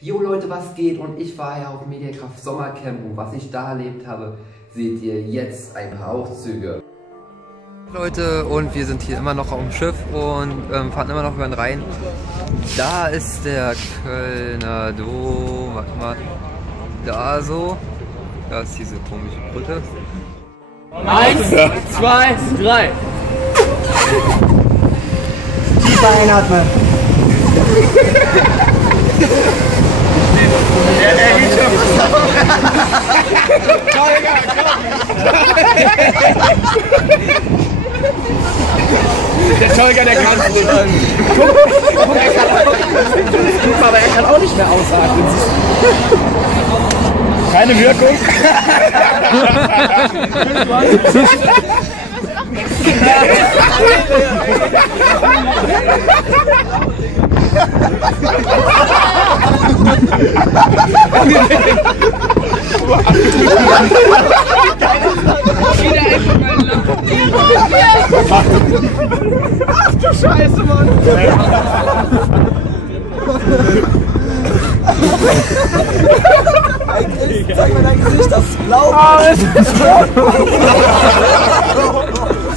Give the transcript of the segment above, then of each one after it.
Jo Leute, was geht? Und ich war ja auf Mediakraft Sommercamp und was ich da erlebt habe, seht ihr jetzt ein paar Auszüge. Leute, und wir sind hier immer noch auf dem Schiff und fahren immer noch über den Rhein. Da ist der Kölner Dom, warte mal, da so, da ist diese komische Brücke. 1, 2, 3. Tiefer einatmen. Der Tolga, der kann es nicht. Aber er kann auch nicht mehr ausatmen. Keine Wirkung. Ach du Scheiße, Mann! Zeig mir dein Gesicht, das ist blau! Das ist blau!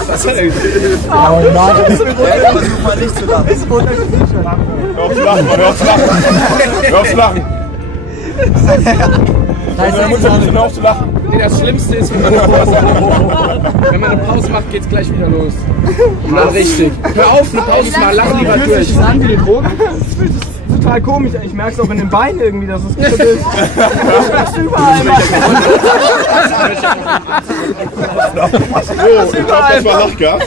Was hat er gesagt? Oh Mann! Versuch mal nicht zu lachen. Ist wunderschön. Hör auf zu lachen, Mann, hör auf zu lachen! Hör auf zu lachen! Hör auf zu lachen! Nee, das Schlimmste ist, wenn man eine Pause macht, geht's gleich wieder los. Mal richtig. Hör auf, eine Pause mal, lach lieber durch. Das an wie die Drogen. Das fühlt sich total komisch an. Ich merke es auch in den Beinen irgendwie, dass es gut ist. Ich merk's überall machen. Oh, ich glaube, das war Lachgas.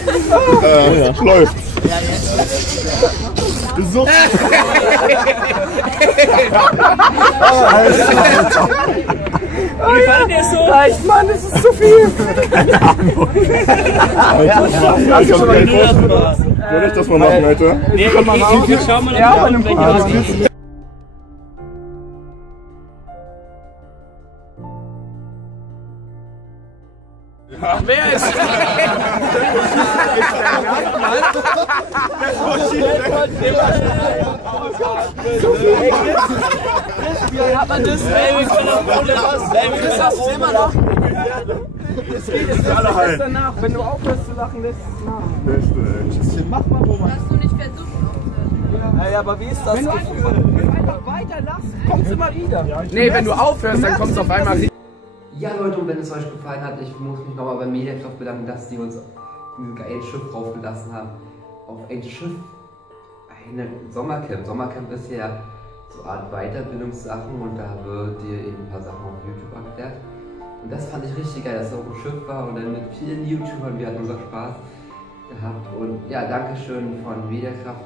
Läuft. So. Wie fandet ihr es so? Leicht, Mann, das ist zu viel. Soll ich das mal machen, Alter? Nee, komm mal raus. Schau mal, Ja, bei einem Podcast. Wer ist Wie hat man das? Ey, wir können auch ohne was. Ey, das hast du immer noch. Es geht jetzt erst danach. Wenn du aufhörst zu lachen, lässt es nach. Mach mal, Roman. Hast du nicht versucht aufzuhören? Ja, aber wie ist das Wenn du einfach weiter lachst, kommst du immer wieder. Nee, wenn du aufhörst, dann kommst du auf einmal. Ja Leute, und wenn es euch gefallen hat, ich muss mich nochmal bei Mediakraft bedanken, dass sie uns dieses geile Schiff raufgelassen haben. Auf ein Schiff, ein Sommercamp. Sommercamp ist ja so eine Art Weiterbildungssachen und da wird dir eben ein paar Sachen auf YouTube erklärt. Und das fand ich richtig geil, dass es auf dem Schiff war und dann mit vielen YouTubern, wir hatten unser Spaß gehabt. Und ja, Dankeschön von Mediakraft.